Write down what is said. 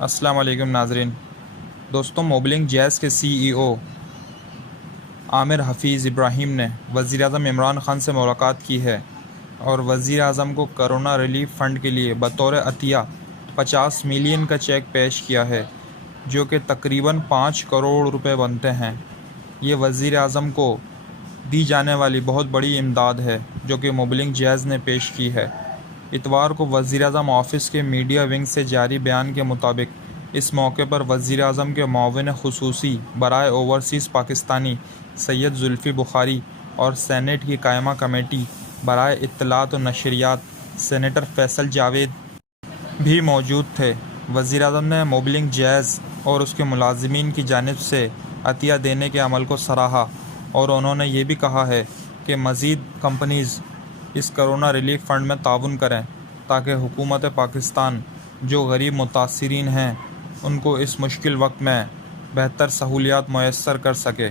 السلام علیکم ناظرین دوستوں، موبلنگ جیز کے سی ای او عامر حفیظ ابراہیم نے وزیر اعظم عمران خان سے ملاقات کی ہے اور وزیر اعظم کو کرونا ریلیف فنڈ کے لیے بطور عطیہ 50 ملین کا چیک پیش کیا ہے، جو کہ تقریباً 5 کروڑ روپے بنتے ہیں۔ یہ وزیر اعظم کو دی جانے والی بہت بڑی امداد ہے جو کہ موبلنگ جیز نے پیش کی ہے۔ اتوار کو وزیر اعظم آفس کے میڈیا ونگ سے جاری بیان کے مطابق اس موقع پر وزیر اعظم کے معاون خصوصی برائے اوورسیز پاکستانی سید زلفی بخاری اور سینیٹ کی قائمہ کمیٹی برائے اطلاعات و نشریات سینیٹر فیصل جاوید بھی موجود تھے۔ وزیر اعظم نے موبلنگ جیز اور اس کے ملازمین کی جانب سے عطیہ دینے کے عمل کو سراہا اور انہوں نے یہ بھی کہا ہے کہ مزید کمپنیز اس کرونا ریلیف فنڈ میں تعاون کریں تاکہ حکومت پاکستان جو غریب متاثرین ہیں ان کو اس مشکل وقت میں بہتر سہولیات میسر کر سکے۔